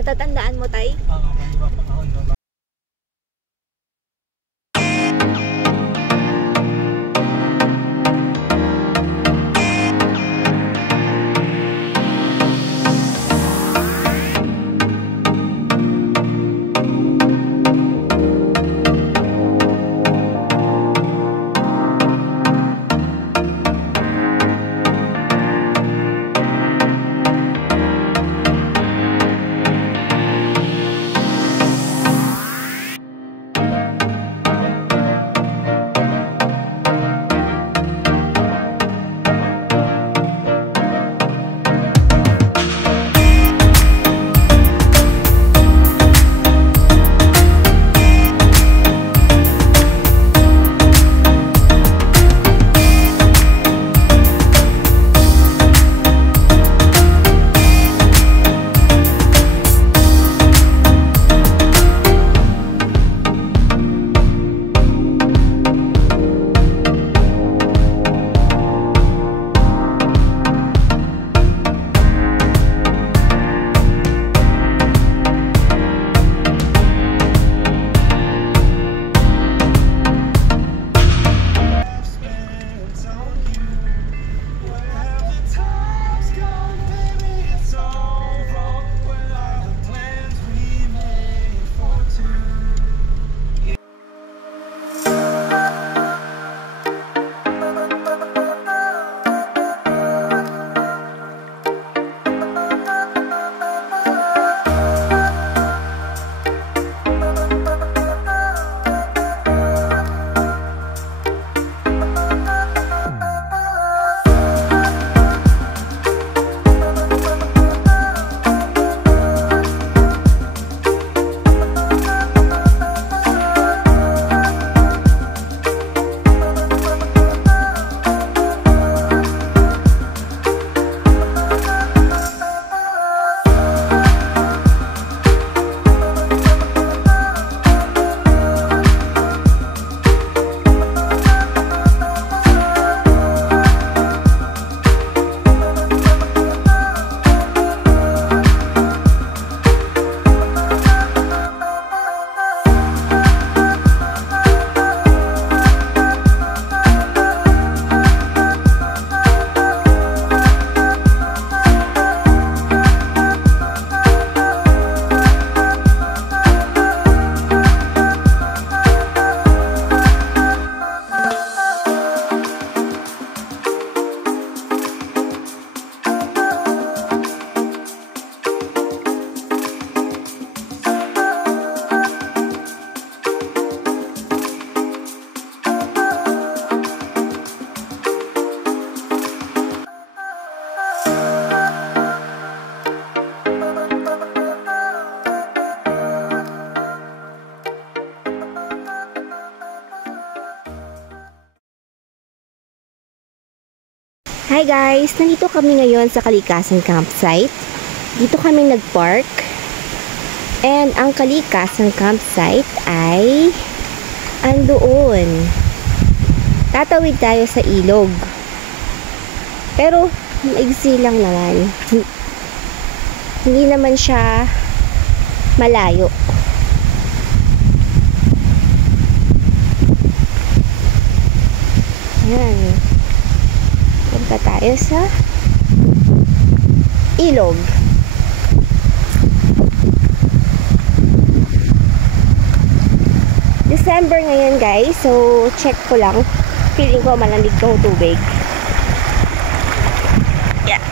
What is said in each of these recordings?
Natatandaan mo, Tay? Oo, kaliwa pa kahon baba. Hi guys! Nandito kami ngayon sa Kalikasan Campsite. Dito kami nag-park. And ang Kalikasan Campsite ay andoon. Tatawid tayo sa ilog. Pero maigsi lang naman. Hindi naman siya malayo. Ayan. Punta tayo sa ilog. December ngayon guys, so check ko lang. Feeling ko malamig tong tubig. Yeah.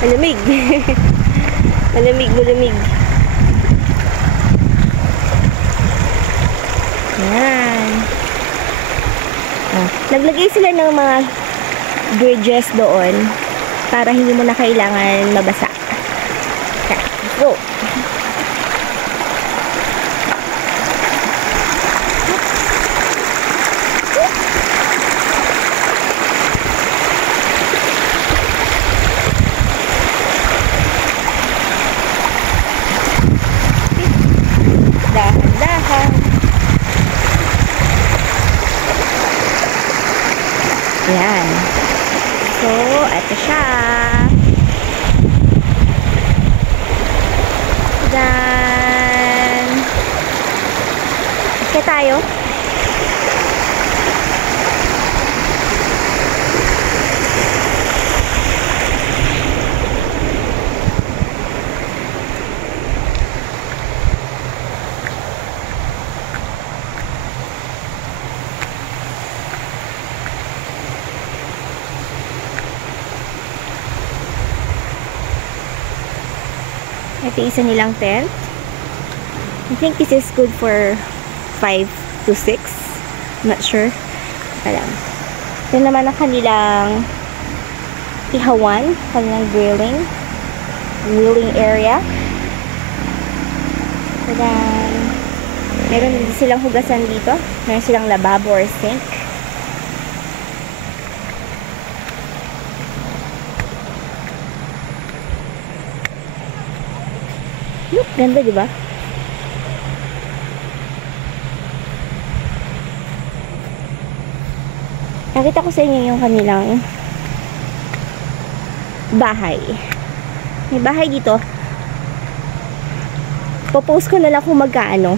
Malamig. Malamig. Yan. Naglagay sila ng mga bridges doon para hindi mo na kailangan mabasa. Let's go! Dahan-dahan. Yan. So, ito siya. Tadan! Kaya tayo. Ito isa nilang tent. I think this is good for 5 to 6. I'm not sure. Alam. Ito naman ang kanilang ihawan, kanilang grilling area. And then, meron din silang hugasan dito. Meron silang lababo or sink. Look, ganda, di ba? Nakita ko sa inyo yung kanilang bahay. May bahay dito. Popost ko na lang kung magkaano.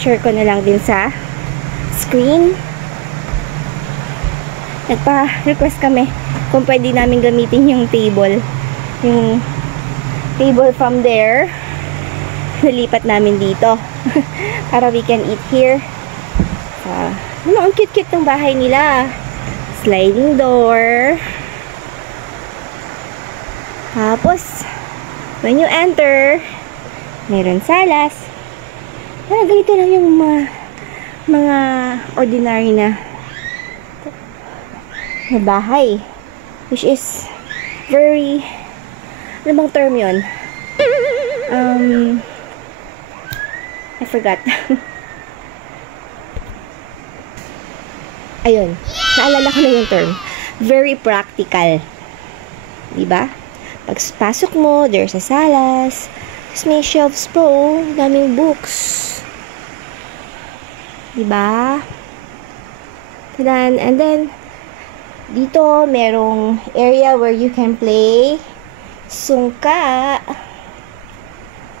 Share ko na lang din sa screen. Nagpa-request kami kung pwede namin gamitin yung table. Yung table from there, nalipat namin dito para we can eat here. Ano, ang cute-cute ng bahay nila. Sliding door. Tapos when you enter, meron salas. Ganito lang yung mga ordinary na bahay, which is very, ano bang term yun? I forgot. Ayun, naalala ko na yung term. Very practical. Diba? Pagpasok mo, there's a salas. Tapos may shelves po, daming books. Diba? And then, dito, merong area where you can play sungka.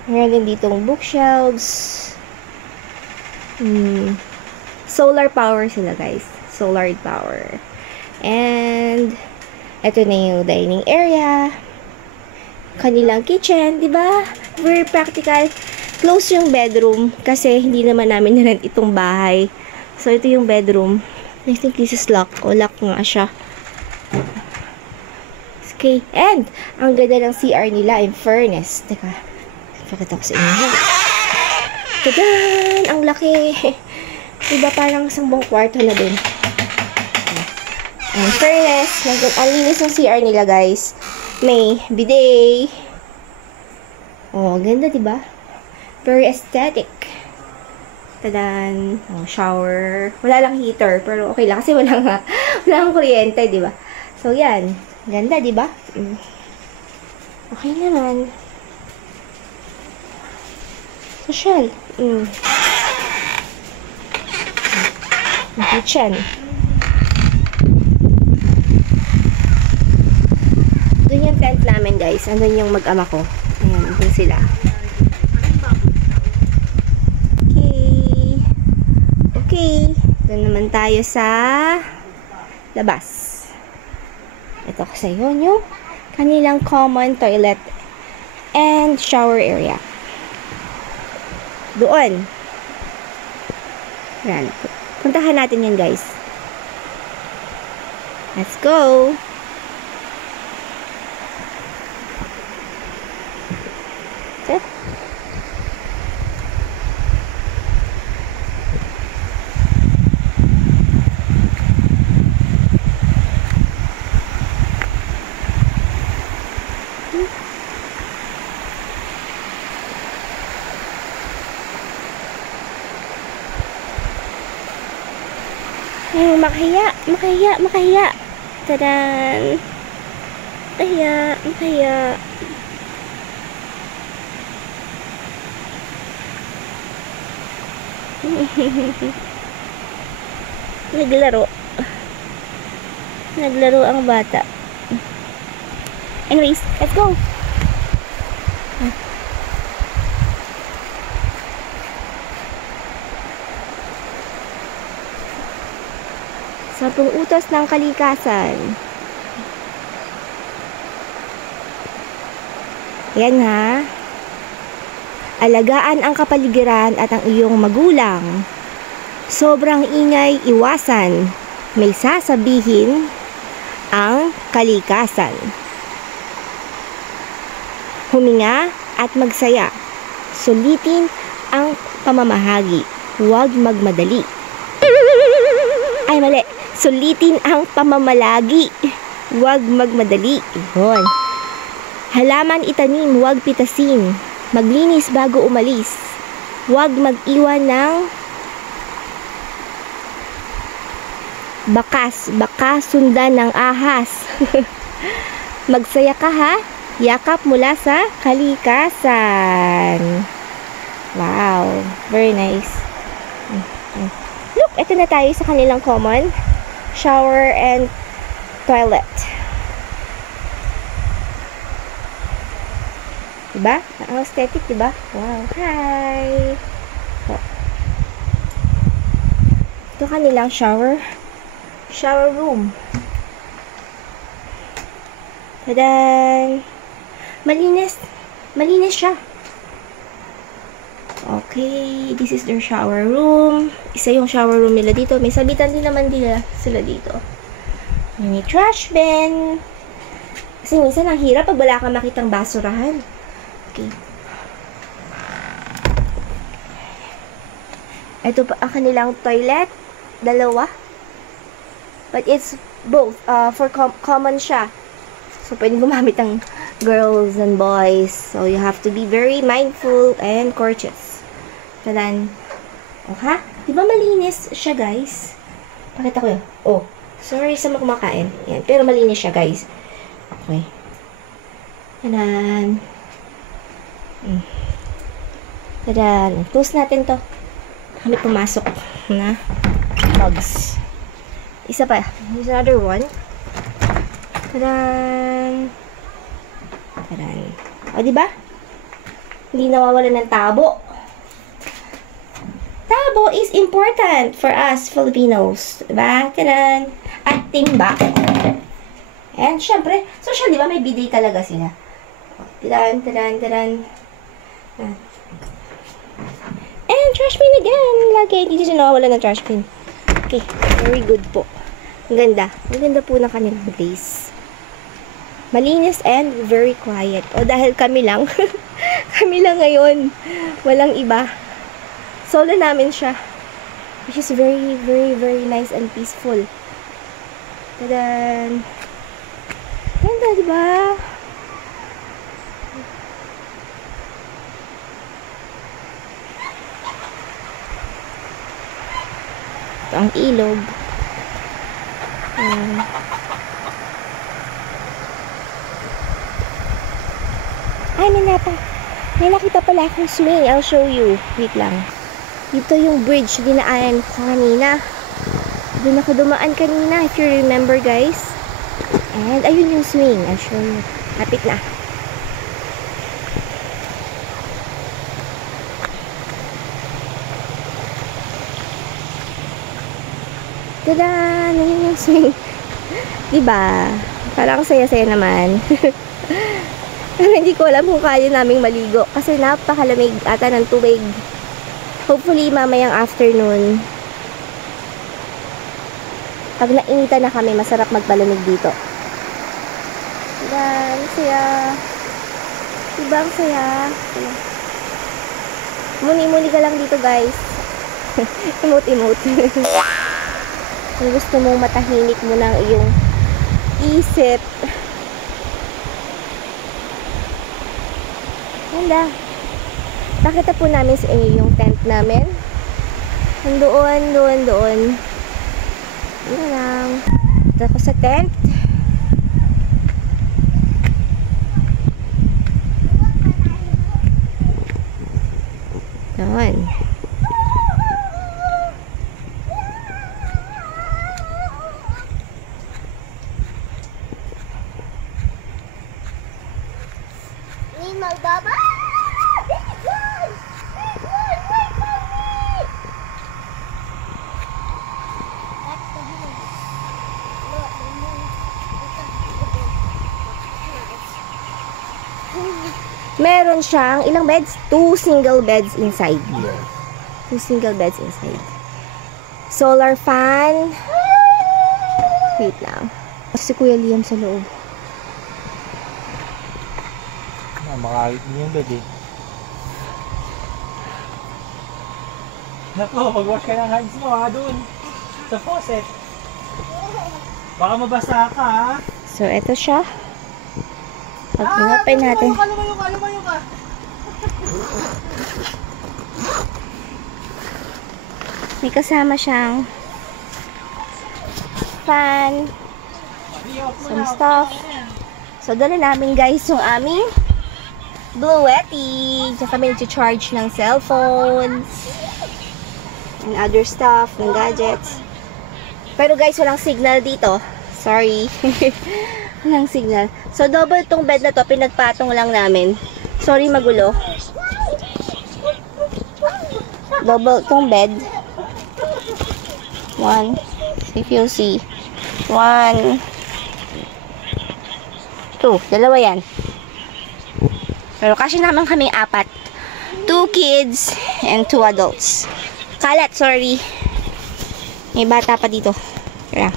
Meron din ditong bookshelves. Solar power sila, guys. Solar power. And ito na yung dining area. Kanilang kitchen, di ba? Very practical. Close yung bedroom kasi hindi naman namin nirent itong bahay. So ito yung bedroom. I think this is lock. O lock nga siya. Okay. And ang ganda ng CR nila, in fairness. Teka. Pakita ko sa inyo. Tadan! Ang laki. Diba parang isang buong kwarto na din. In fairness, ang linis ng CR nila, guys. May bidet. Oh, ganda, diba? Very aesthetic. Tadan! Oh, shower. Wala lang heater, pero okay lang kasi wala lang kuryente, diba? So, yan. Ganda, diba? Okay naman. Social. Kitchen. Doon yung tent namin, guys. Andun yung mag-ama ko. Ayan, doon sila. Okay. Doon naman tayo sa labas. Ito ko sa iyo yung kanilang common toilet and shower area. Doon. Yan. Puntahan natin yan, guys. Let's go. Okay. Makahiya. Tadan! Makahiya. Naglaro ang bata. Anyways, let's go. 10 utos ng kalikasan. Yan ha. Alagaan ang kapaligiran at ang iyong magulang. Sobrang ingay, iwasan. May sasabihin ang kalikasan. Huminga at magsaya. Sulitin ang pamamahagi. Huwag magmadali. Ay, mali. Sulitin ang pamamalagi. Huwag magmadali. Yun. Halaman itanim, huwag pitasin. Maglinis bago umalis. Huwag mag-iwan ng bakas. Baka sundan ng ahas. Magsaya ka ha. Yakap mula sa kalikasan. Wow. Very nice. Look, ito na tayo sa kanilang common. Shower and toilet. Diba? Ang aesthetic, diba? Wow. Hi! Ito kanilang shower. Shower room. Tadan! Malinis. Malinis siya. Okay. This is their shower room. Isa yung shower room nila dito. May sabitan din naman nila sila dito. May trash bin. Kasi minsan ang hirap pag wala kang makitang basurahan. Okay. Ito pa ang kanilang toilet. Dalawa. But it's both. For common siya. So, pwede gumamit ng girls and boys. So, you have to be very mindful and courteous. Talan. O ha? Diba malinis siya, guys? Pakita ko yun. Oh. Sorry sa mga kumakain. Yan. Pero malinis siya, guys. Okay. Talan. Tadan. Close natin to. Kami pumasok na bugs. Isa pa. Here's another one. Tadan. Tadan. O, diba? Hindi nawawalan ng tabo. Tabo is important for us Filipinos. Diba? Tadan. At timba. And, syempre, social, diba? May bidet talaga sila. Tadan, tadan, tadan. And trash bin again. Lagi, hindi siya nawawala ng trash bin. Okay, very good po. Ang ganda. Ang ganda po ng kanilang place. Malinis and very quiet. O dahil kami lang. Kami lang ngayon. Walang iba. Solo namin siya. Which is very, very, very nice and peaceful. Tadan. Ganda, diba? Ito ang ilog. Ay, may nakita pala akong swing. I'll show you. Wait lang. Dito yung bridge dinaanan ko kanina. Doon ako dumaan kanina, if you remember, guys. And ayun yung swing. I'll show you. Kapit na. Tada! Ayun yung swing. Diba? Parang saya-saya naman. Hindi ko alam kung kaya naming maligo. Kasi napakalamig ata ng tubig. Hopefully, mamayang afternoon. Pag nainitan na kami, masarap magpalamig dito. Diba? Ang saya. Diba ang saya? Muni-muni ka lang dito, guys. Emote-emote. Kung gusto mong matahimik mo ng iyong isip. Ganda. Pakita po namin sa inyo yung tent namin. Doon. Yun lang. Ito ako sa tent. Doon. Baba! Big one! Big one! Wait for me! That's the village. Meron siyang ilang beds? 2 single beds inside. Yes. 2 single beds inside. Solar fan. Wait lang. Si Kuya Liam sa loob. Makakit niyo yung bed eh. Nako, mag-wash ka ng hands mo ha, dun. Sa faucet. Baka mabasa ka ha. So, eto siya. Pag-open natin. Lumayo ka. May kasama siyang fan. Some stuff. So, dala namin guys yung aming Bluetti. Diyan kami nag-charge ng cellphones and other stuff, ng gadgets. Pero guys, walang signal dito. Sorry. Walang signal. So, double tong bed na to. Pinagpatong lang namin. Sorry, magulo. Double tong bed. 1. If you see. 1. 2. Dalawa yan. Pero kasi naman kaming 4. 2 kids and 2 adults. Kalat, sorry. May bata pa dito. Kaya.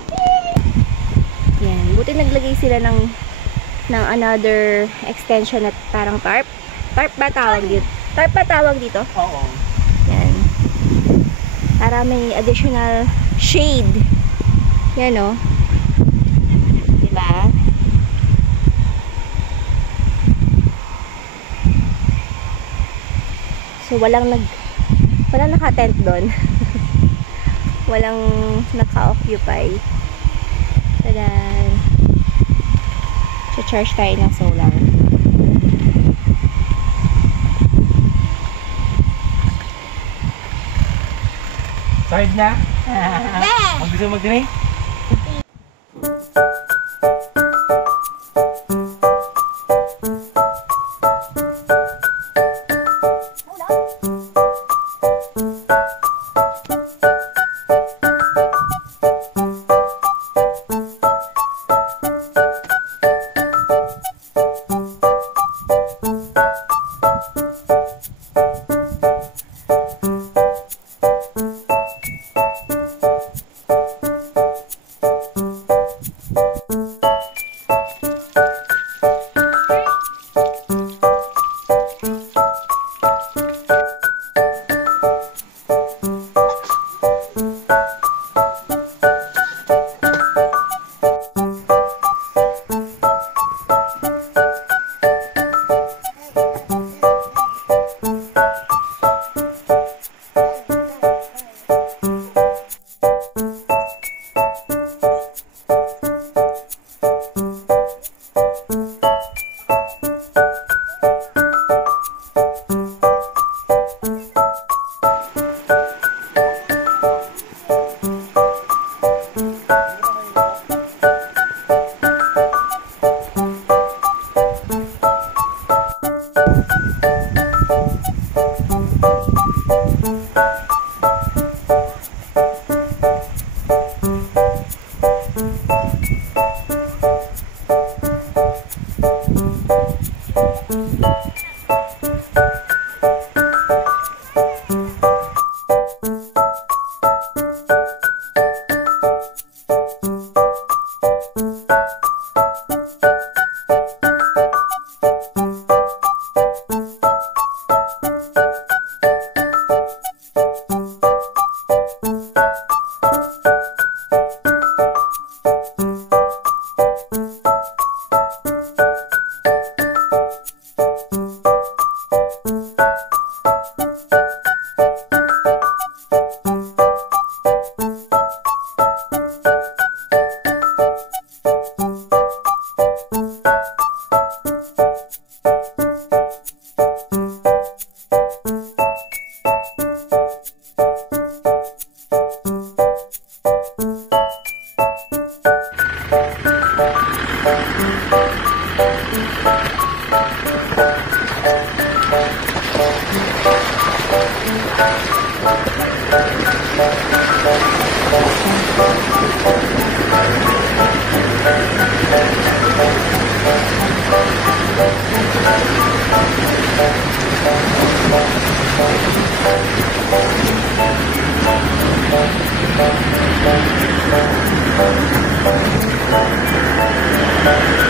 Yan. Buti naglagay sila ng another extension at parang tarp. Tarp ba tawag dito? Tarp ba tawag dito? Oo. Yan. Para may additional shade. Yan o. Diba? So, walang naka-tent doon. Walang naka-occupy. So, then, charge tayo ng solar. Side na? Ang gusto mo mag-drink? Thank you.